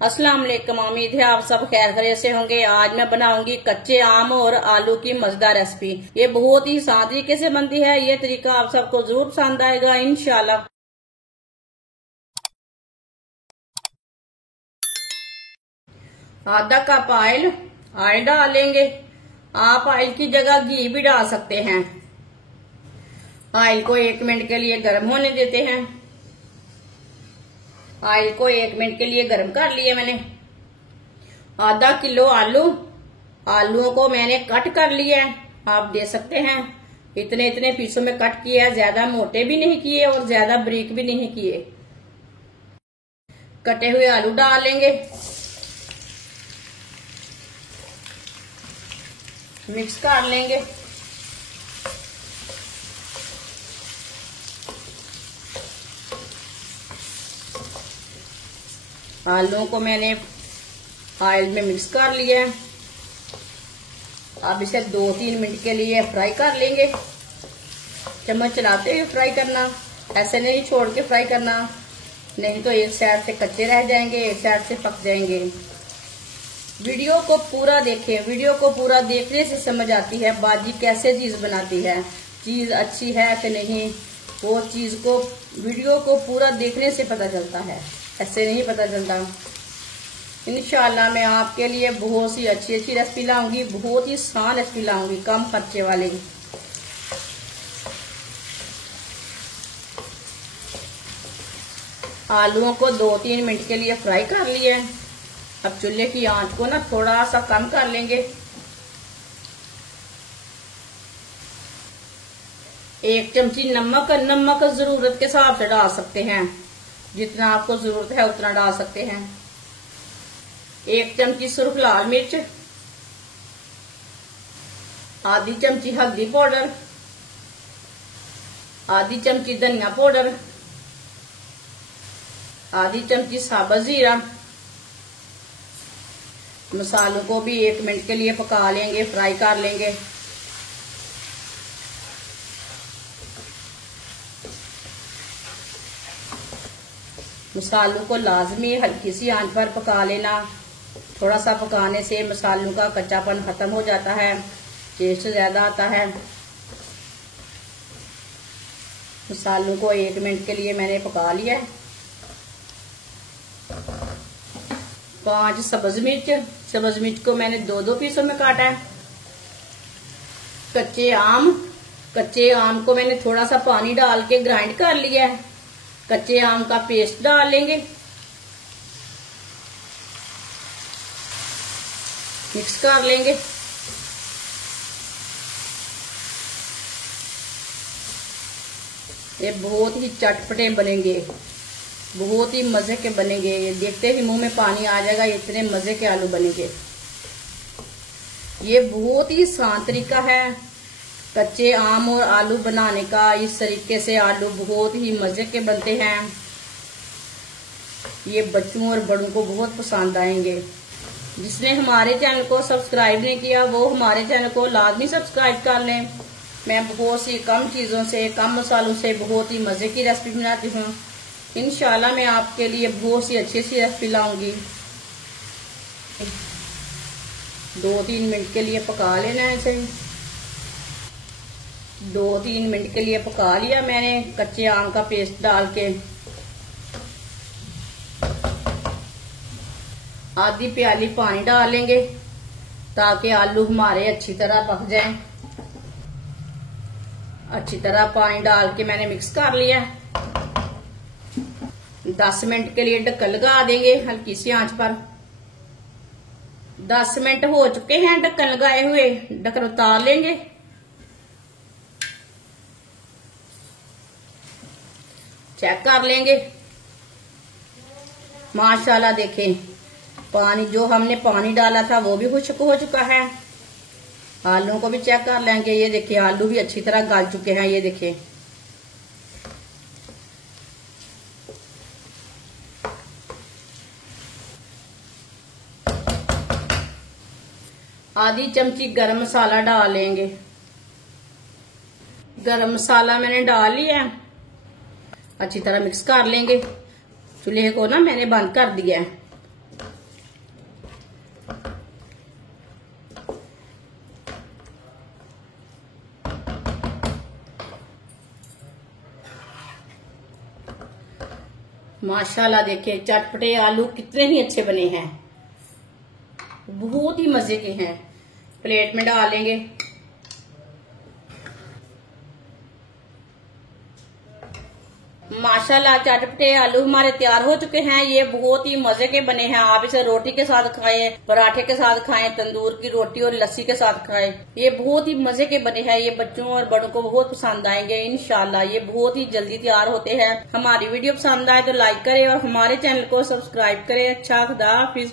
अस्सलाम वालेकुम। उम्मीद है आप सब खैर खैरियत से होंगे। आज मैं बनाऊंगी कच्चे आम और आलू की मजेदार रेसिपी। ये बहुत ही आसान तरीके से बनती है। ये तरीका आप सबको जरूर पसंद आएगा इंशाल्लाह। आधा कप ऑयल डालेंगे। आप ऑयल की जगह घी भी डाल सकते हैं। ऑयल को 1 मिनट के लिए गर्म होने देते हैं। ऑयल को 1 मिनट के लिए गर्म कर लिया मैंने। आधा किलो आलूओं को मैंने कट कर लिया है। आप देख सकते हैं इतने इतने पीसों में कट किया है। ज्यादा मोटे भी नहीं किए और ज्यादा बारीक भी नहीं किए। कटे हुए आलू डाल लेंगे, मिक्स कर लेंगे। आलूओं को मैंने ऑयल में मिक्स कर लिया है। अब इसे 2-3 मिनट के लिए फ्राई कर लेंगे। चम्मच चलाते हुए फ्राई करना, ऐसे नहीं छोड़ के फ्राई करना, नहीं तो एक साइड से कच्चे रह जाएंगे, एक साइड से पक जाएंगे। वीडियो को पूरा देखें। वीडियो को पूरा देखने से समझ आती है बाजी कैसे चीज बनाती है, चीज अच्छी है कि नहीं। वो चीज को वीडियो को पूरा देखने से पता चलता है, ऐसे नहीं पता चलता। इंशाल्लाह मैं आपके लिए बहुत सी अच्छी रेसिपी लाऊंगी, बहुत ही आसान रेसिपी लाऊंगी, कम खर्चे वाले। आलूओं को 2-3 मिनट के लिए फ्राई कर लिए। अब चूल्हे की आंच को ना थोड़ा सा कम कर लेंगे। 1 चमची नमक जरूरत के हिसाब से डाल सकते हैं। जितना आपको जरूरत है उतना डाल सकते हैं। 1 चमची सुर्ख लाल मिर्च, आधी चमची हल्दी पाउडर, आधी चमची धनिया पाउडर, आधी चमची साबुत जीरा। मसालों को भी 1 मिनट के लिए पका लेंगे, फ्राई कर लेंगे। मसालों को लाजमी हल्की सी आंच पर पका लेना। थोड़ा सा पकाने से मसालों का कच्चापन खत्म हो जाता है, टेस्ट ज्यादा आता है। मसालों को 1 मिनट के लिए मैंने पका लिया। 5 सब्ज मिर्च को मैंने 2-2 पीसों में काटा है। कच्चे आम को मैंने थोड़ा सा पानी डाल के ग्राइंड कर लिया है। कच्चे आम का पेस्ट डाल लेंगे, मिक्स कर लेंगे। ये बहुत ही चटपटे बनेंगे, बहुत ही मजे के बनेंगे। ये देखते ही मुंह में पानी आ जाएगा, इतने मजे के आलू बनेंगे। ये बहुत ही आसान तरीका है कच्चे आम और आलू बनाने का। इस तरीके से आलू बहुत ही मजे के बनते हैं। ये बच्चों और बड़ों को बहुत पसंद आएंगे। जिसने हमारे चैनल को सब्सक्राइब नहीं किया वो हमारे चैनल को लाजमी सब्सक्राइब कर लें। मैं बहुत सी कम चीजों से, कम मसालों से बहुत ही मजे की रेसिपी बनाती हूँ। इंशाल्लाह मैं आपके लिए बहुत सी अच्छी रेसिपी लाऊंगी। 2-3 मिनट के लिए पका लेना है इसे। 2-3 मिनट के लिए पका लिया मैंने कच्चे आम का पेस्ट डाल के। आधी प्याली पानी डालेंगे ताकि आलू हमारे अच्छी तरह पक जाएं। अच्छी तरह पानी डाल के मैंने मिक्स कर लिया। 10 मिनट के लिए ढक्कन लगा देंगे हल्की सी आंच पर। 10 मिनट हो चुके हैं ढक्कन लगाए हुए। ढक्कन उतार लेंगे। चेक कर लेंगे। माशाल्लाह देखें पानी जो हमने पानी डाला था वो भी खुश्क हो चुका है। आलू को भी चेक कर लेंगे। ये देखिए आलू भी अच्छी तरह गल चुके हैं। ये देखिए आधी चमची गरम मसाला डाल लेंगे। गरम मसाला मैंने डाल लिया। अच्छी तरह मिक्स कर लेंगे। चूल्हे को ना मैंने बंद कर दिया है। माशाल्लाह देखिए चटपटे आलू कितने ही अच्छे बने हैं, बहुत ही मजे के हैं। प्लेट में डालेंगे। माशाल्लाह चटपटे आलू हमारे तैयार हो चुके हैं। ये बहुत ही मजे के बने हैं। आप इसे रोटी के साथ खाएं, पराठे के साथ खाएं, तंदूर की रोटी और लस्सी के साथ खाएं। ये बहुत ही मजे के बने हैं। ये बच्चों और बड़ों को बहुत पसंद आएंगे इंशाल्लाह। ये बहुत ही जल्दी तैयार होते हैं। हमारी वीडियो पसंद आए तो लाइक करें और हमारे चैनल को सब्सक्राइब करें। अच्छा, खुदा हाफिज।